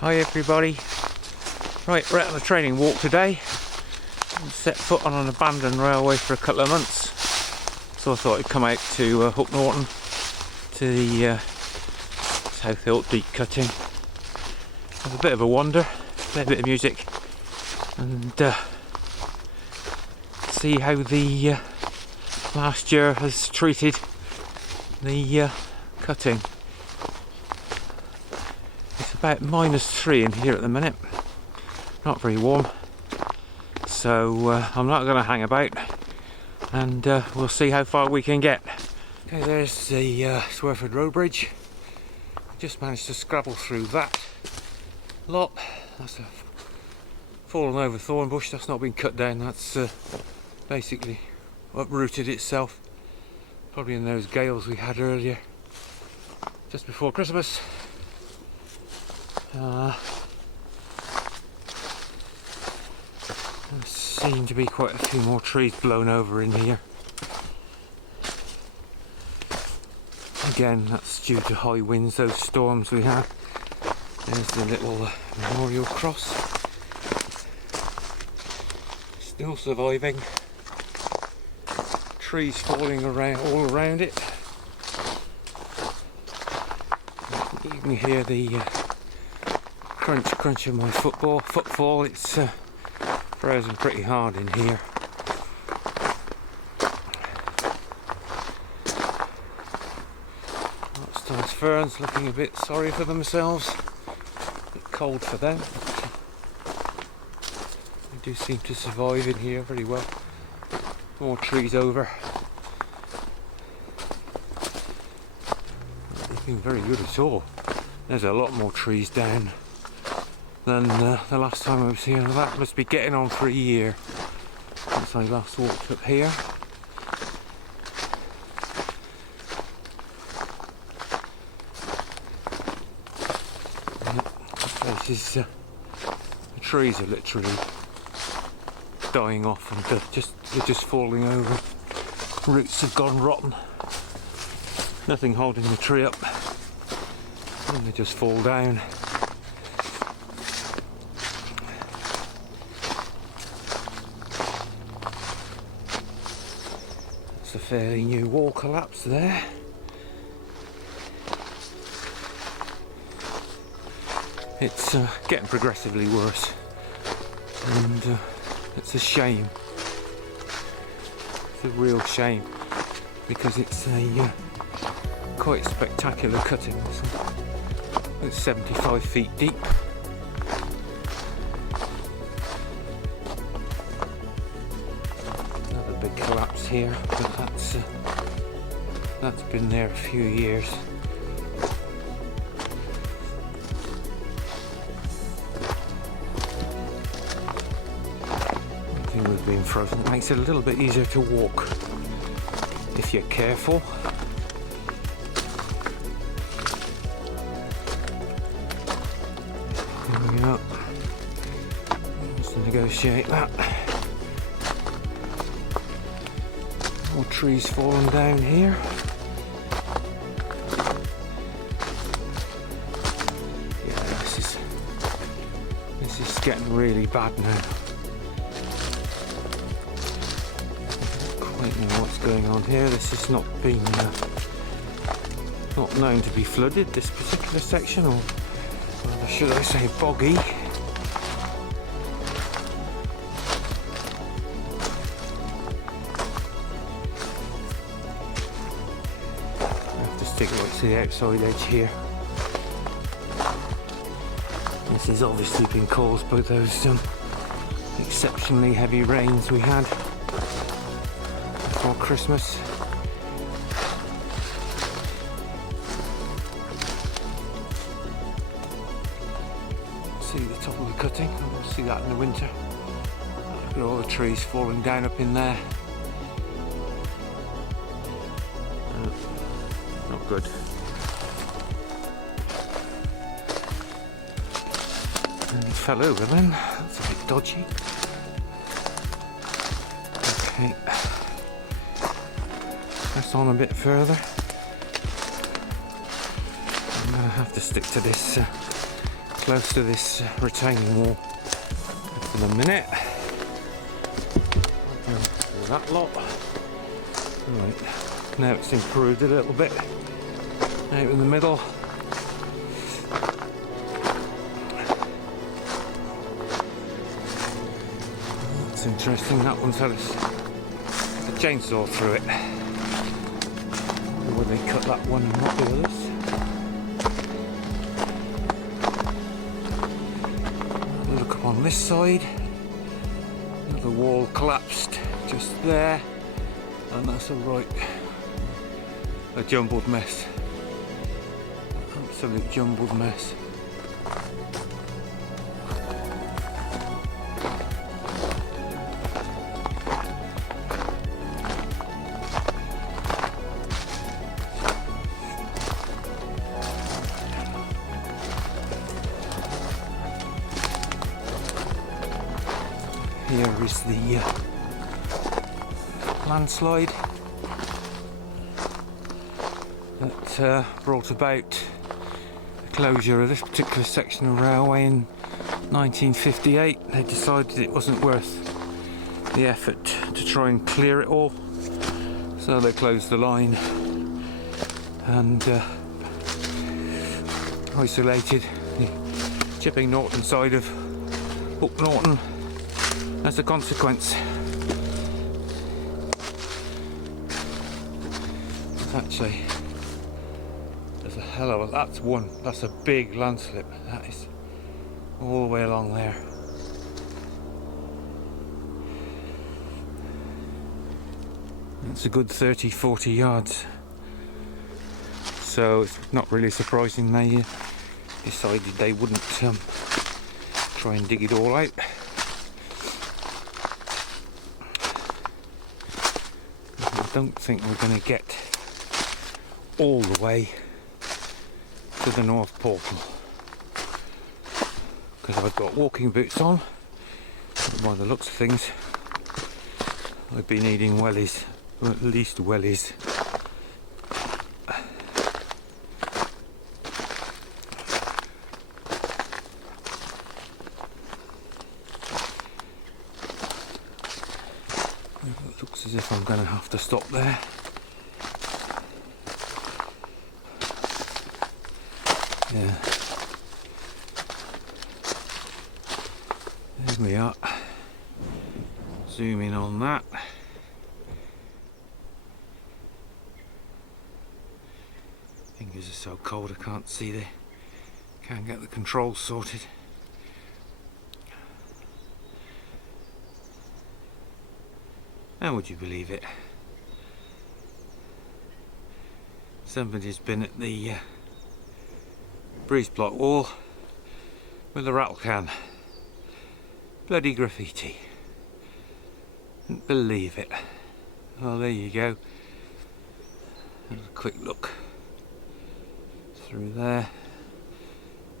Hi everybody. Right, we're out on a training walk today. Set foot on an abandoned railway for a couple of months. So I thought I'd come out to Hook Norton to the South Hilt deep cutting. Have a bit of a wander, play a bit of music and see how the last year has treated the cutting. It's about -3 in here at the minute, not very warm, so I'm not going to hang about and we'll see how far we can get. Okay, there's the Swerford Road Bridge. Just managed to scrabble through that lot. That's a fallen over thorn bush, that's not been cut down, that's basically uprooted itself, probably in those gales we had earlier just before Christmas. There seem to be quite a few more trees blown over in here. Again, that's due to high winds, those storms we had. There's the little memorial cross. Still surviving. Trees falling around, all around it. You can hear the crunch of my footfall. It's frozen pretty hard in here. Lots of ferns looking a bit sorry for themselves. A bit cold for them. They do seem to survive in here very well. More trees over. Not looking very good at all. There's a lot more trees down than the last time I was here. That must be getting on for a year since I last walked up here. The trees are literally dying off and they're just falling over. Roots have gone rotten. Nothing holding the tree up, and they just fall down. It's a fairly new wall collapse there. It's getting progressively worse, and it's a shame. It's a real shame because it's a quite spectacular cutting. It's 75 feet deep. Another big collapse here, but that's been there a few years. With being frozen, it makes it a little bit easier to walk if you're careful. Here we go. Let's negotiate that. More trees falling down here. Yeah, this is getting really bad now. I don't know what's going on here. This has not been not known to be flooded, this particular section, or should I say boggy. I have to stick right to the outside edge here. This has obviously been caused by those exceptionally heavy rains we had before Christmas. See the top of the cutting, we'll see that in the winter. Look at all the trees falling down up in there. Not good. And it fell over then, that's a bit dodgy. Okay. Press on a bit further. I'm going to have to stick to this close to this retaining wall for the minute. That lot. Right. Now it's improved a little bit. Out in the middle. That's interesting. That one's had a chainsaw through it. Where they cut that one and not the others. Look on this side. The wall collapsed just there, and that's a jumbled mess. Absolute jumbled mess. Here is the landslide that brought about the closure of this particular section of railway in 1958. They decided it wasn't worth the effort to try and clear it all, so they closed the line and isolated the Chipping Norton side of Norton as a consequence. Actually, there's a hell of a, that's a big landslip. That is all the way along there. It's a good 30-40 yards. So it's not really surprising they decided they wouldn't try and dig it all out. I don't think we're going to get all the way to the North Portal because I've got walking boots on. By the looks of things, I'd be needing wellies, or at least wellies. It looks as if I'm going to have to stop there. Yeah. There we are. Zoom in on that. Fingers are so cold I can't see can't get the controls sorted. How would you believe it? Somebody's been at the breeze block wall with a rattle can. Bloody graffiti. Couldn't believe it. Oh, there you go. Have a quick look through there.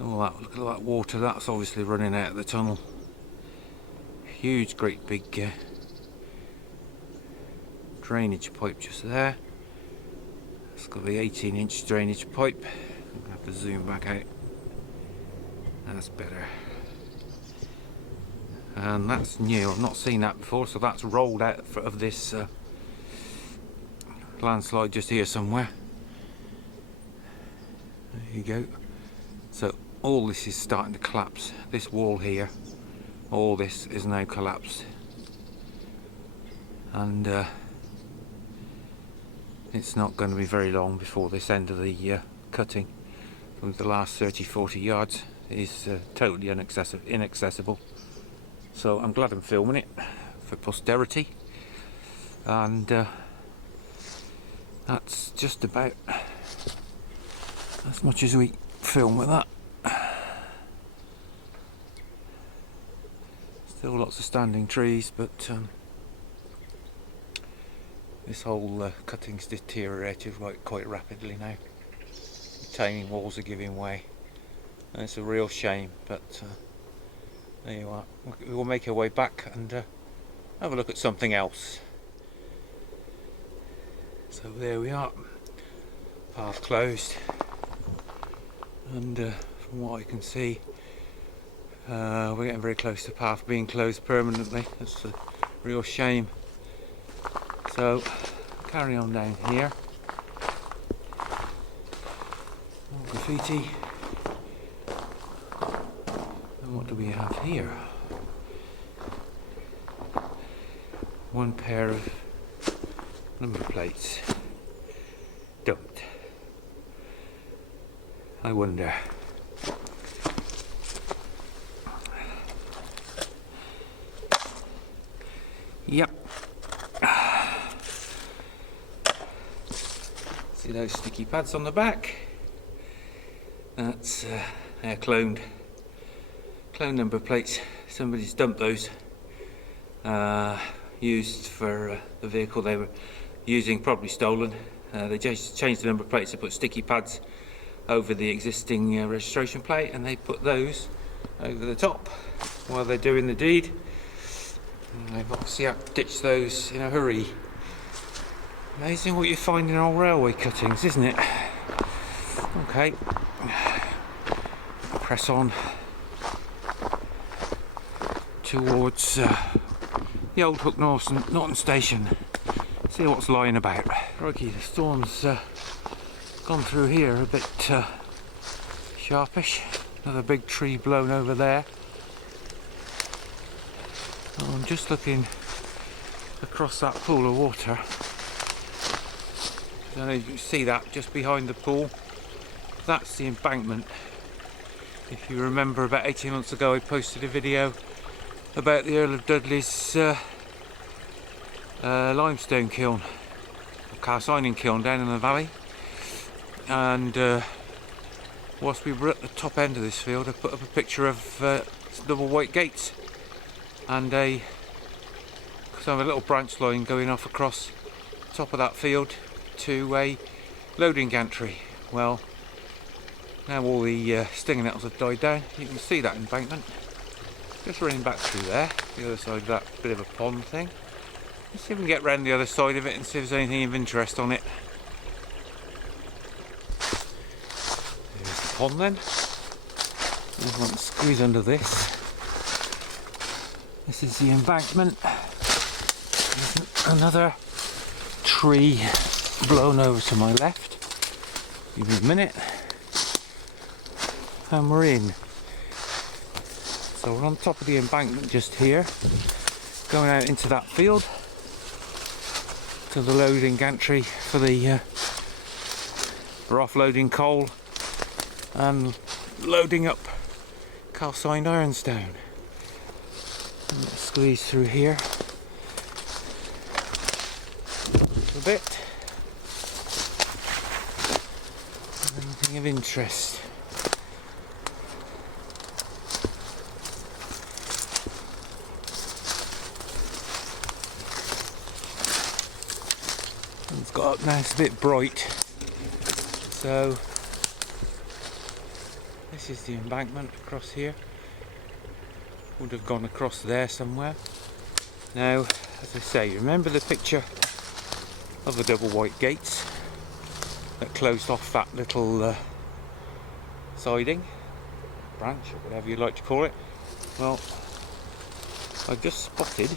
Oh, look at that water. That's obviously running out of the tunnel. Huge, great big drainage pipe just there. It's got the 18-inch drainage pipe. I'm gonna have to zoom back out. That's better. And that's new. I've not seen that before, so that's rolled out of this landslide just here somewhere. There you go. So all this is starting to collapse. This wall here, all this is now collapsed. And it's not going to be very long before this end of the cutting from the last 30-40 yards is totally inaccessible. So I'm glad I'm filming it for posterity, and that's just about as much as we film with that. Still lots of standing trees, but this whole cutting's deteriorated quite rapidly now. Retaining walls are giving way, and it's a real shame, but there you are. We'll make our way back and have a look at something else. So there we are, path closed, and from what I can see We're getting very close to the path being closed permanently. That's a real shame. So carry on down here. More graffiti. And what do we have here? One pair of number plates dumped. I wonder. Yep. See those sticky pads on the back? That's they're cloned number plates. Somebody's dumped those. Used for the vehicle they were using, probably stolen. They just changed the number plates to put sticky pads over the existing registration plate, and they put those over the top while they're doing the deed. And they've obviously had to ditch those in a hurry. Amazing what you find in old railway cuttings, isn't it? Okay, press on towards the old Hook Norton station. See what's lying about. Crikey, the storm's gone through here a bit sharpish. Another big tree blown over there. Oh, I'm just looking across that pool of water. I don't know if you can see that just behind the pool. That's the embankment. If you remember, about 18 months ago I posted a video about the Earl of Dudley's limestone kiln, calcining kiln down in the valley, and whilst we were at the top end of this field I put up a picture of double white gates and a little branch line going off across the top of that field to a loading gantry. Well, now all the stinging nettles have died down. You can see that embankment just running back through there, the other side of that bit of a pond thing. Let's see if we can get round the other side of it and see if there's anything of interest on it. There's the pond then. I want to squeeze under this. This is the embankment. There's another tree blown over to my left. Give me a minute. And we're in. So we're on top of the embankment just here, going out into that field to the loading gantry for the for offloading coal and loading up calcined ironstone. And let's squeeze through here a bit. Anything of interest? It's got up now, it's a bit bright. So this is the embankment across here. Would have gone across there somewhere. Now, as I say, remember the picture of the double white gates that closed off that little siding, branch, or whatever you like to call it? Well, I've just spotted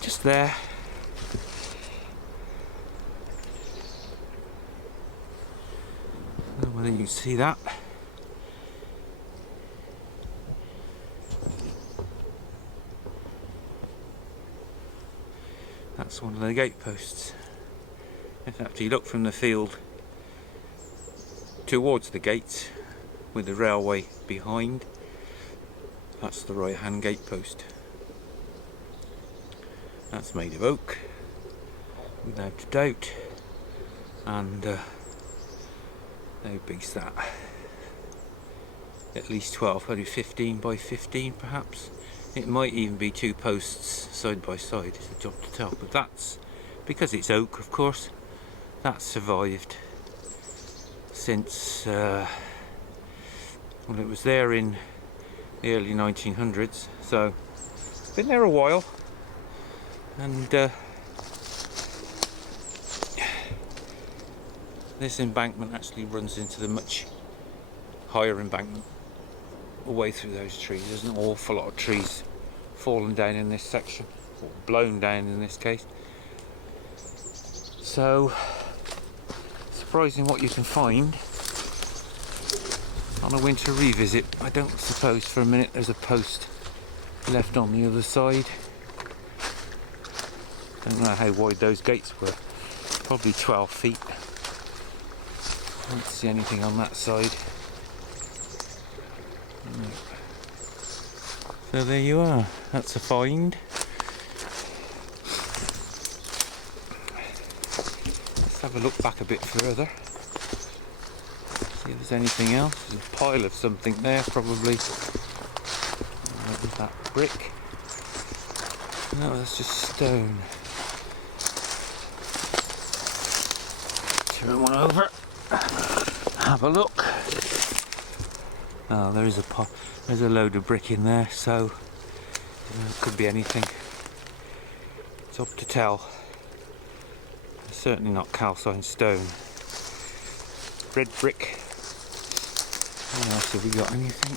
just there I don't know whether you can see that. That's one of the gate posts. In fact, you look from the field towards the gates with the railway behind, that's the right hand gate post. That's made of oak, without a doubt, and how big's that? At least 12, probably 15 by 15 perhaps. It might even be two posts side by side, it's a job to tell, but that's, because it's oak of course, that's survived since, well, it was there in the early 1900s, so it's been there a while. And this embankment actually runs into the much higher embankment away through those trees. There's an awful lot of trees fallen down in this section, or blown down in this case. So surprising what you can find on a winter revisit. I don't suppose for a minute there's a post left on the other side. Don't know how wide those gates were, probably 12 feet. Don't see anything on that side. So there you are, that's a find. Let's have a look back a bit further. See if there's anything else. There's a pile of something there, probably. What was that, brick? No, that's just stone. Turn one over. Have a look. Oh, there's a load of brick in there, so it could be anything. It's up to tell. It's certainly not calcined stone. Red brick. What else have we got? Anything?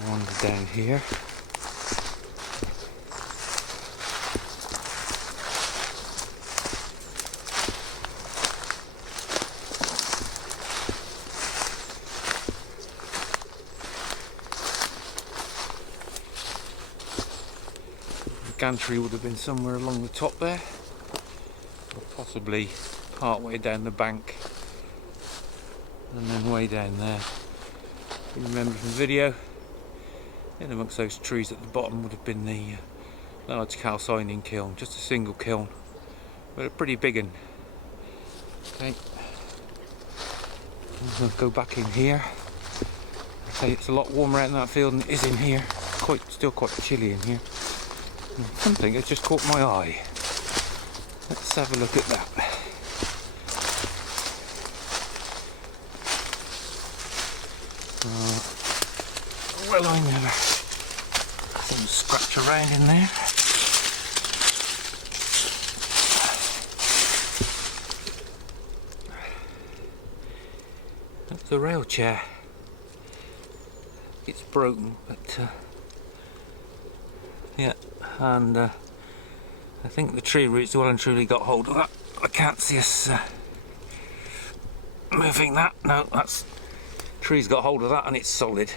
The one's down here. Gantry would have been somewhere along the top there, or possibly part way down the bank and then way down there. You remember from the video, in amongst those trees at the bottom would have been the large calcining kiln, just a single kiln, but a pretty big one. Okay, I'm going to go back in here. I say it's a lot warmer out in that field than it is in here. Still quite chilly in here. Something has just caught my eye. Let's have a look at that. Well, I never. Some scratch around in there. That's the rail chair. It's broken, but yeah, and I think the tree roots well and truly got hold of that. I can't see us moving that. No, that's tree's got hold of that and it's solid.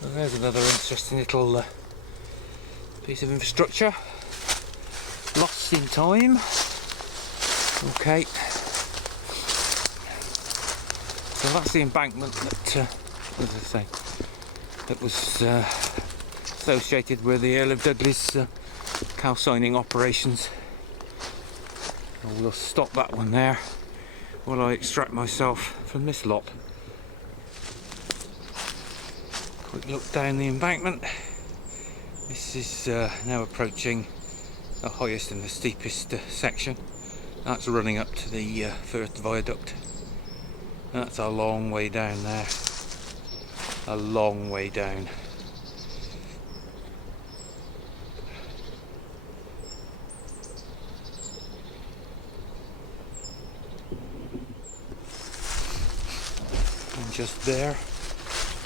Well, there's another interesting little piece of infrastructure. Lost in time. Okay. So that's the embankment that, as I say, that was associated with the Earl of Dudley's calcining operations. We'll stop that one there while I extract myself from this lot. Quick look down the embankment. This is now approaching the highest and the steepest section. That's running up to the first viaduct. That's a long way down there. A long way down. And just there,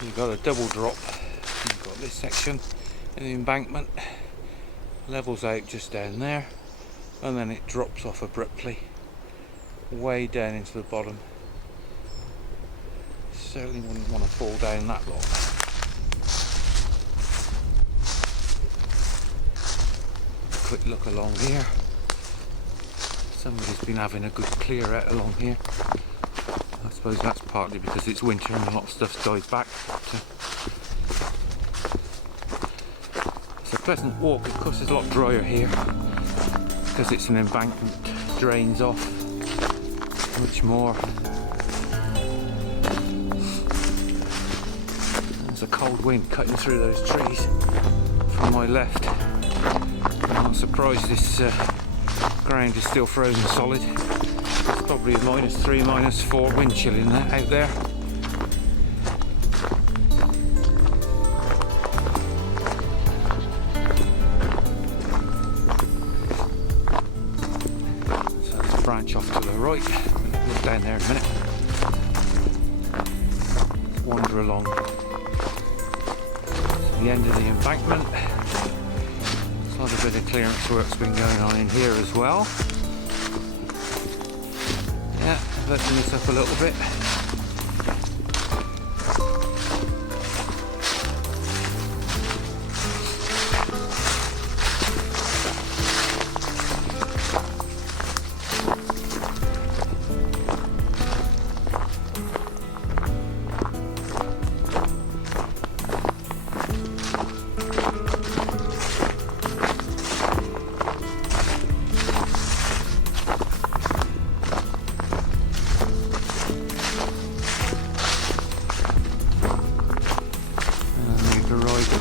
you've got a double drop. You've got this section in the embankment, levels out just down there, and then it drops off abruptly, way down into the bottom. Certainly wouldn't want to fall down that lot. Quick look along here. Somebody's been having a good clear out along here. I suppose that's partly because it's winter and a lot of stuff's died back. It's a pleasant walk. Of course it's a lot drier here because it's an embankment, drains off much more. There's a cold wind cutting through those trees from my left. I'm not surprised this ground is still frozen solid. There's probably a -3, -4 wind chill in there, out there. So it's right. Look down there in a minute. Wander along the end of the embankment. Quite a bit of clearance work's been going on in here as well. Yeah, lifting this up a little bit.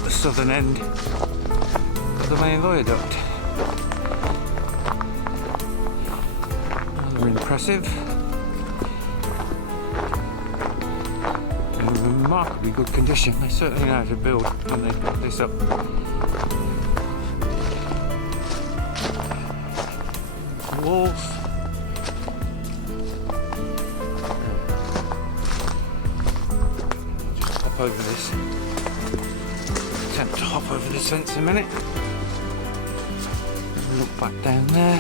Southern end of the main viaduct. Rather impressive. In remarkably good condition. They certainly know how to build when they put this up. Walls. Just hop over this. Attempt to hop over this fence in a minute. Look back down there.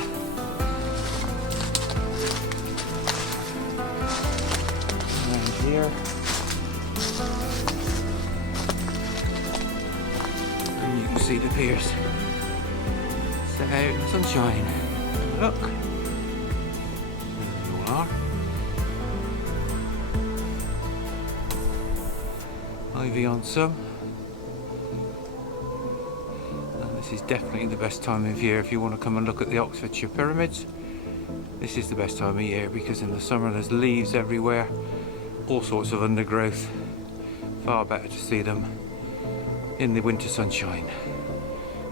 Around here. And you can see the piers set out in the sunshine. Look. There you all are. Ivy on some. This is definitely the best time of year if you want to come and look at the Oxfordshire pyramids. This is the best time of year because in the summer there's leaves everywhere, all sorts of undergrowth. Far better to see them in the winter sunshine,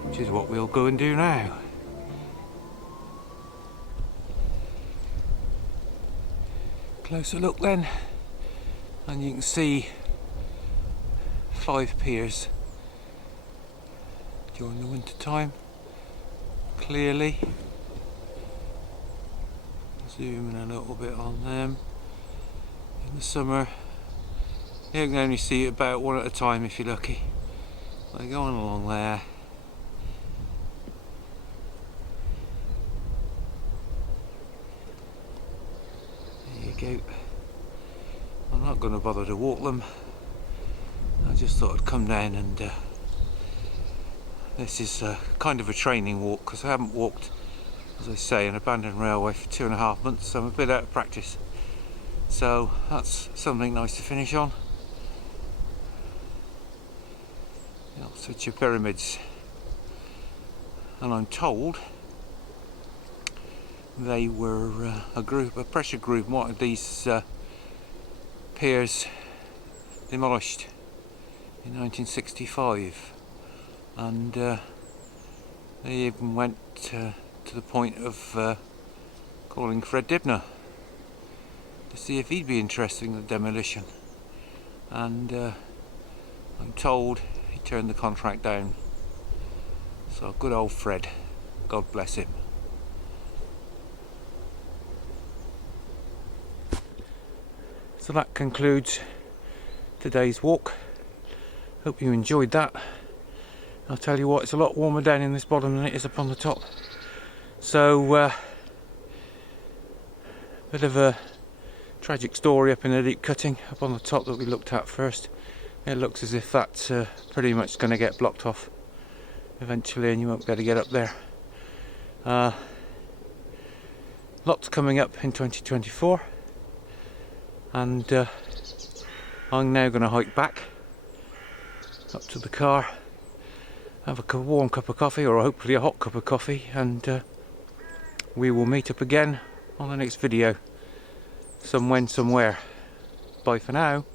which is what we'll go and do now. Closer look then, and you can see 5 piers during the winter time, clearly. Zoom in a little bit on them. In the summer you can only see about one at a time if you're lucky. They're going along there. There you go. I'm not going to bother to walk them. I just thought I'd come down and this is kind of a training walk because I haven't walked, as I say, an abandoned railway for 2.5 months, so I'm a bit out of practice. So that's something nice to finish on. The Oxfordshire pyramids, and I'm told they were a pressure group wanted these piers demolished in 1965. And they even went to the point of calling Fred Dibner to see if he'd be interested in the demolition. And I'm told he turned the contract down. So good old Fred, God bless him. So that concludes today's walk. Hope you enjoyed that. I'll tell you what, it's a lot warmer down in this bottom than it is up on the top. So, bit of a tragic story up in the deep cutting up on the top that we looked at first. It looks as if that's pretty much going to get blocked off eventually and you won't be able to get up there. Lots coming up in 2024 and I'm now going to hike back up to the car, have a warm cup of coffee, or hopefully a hot cup of coffee, and we will meet up again on the next video, somewhere. Bye for now.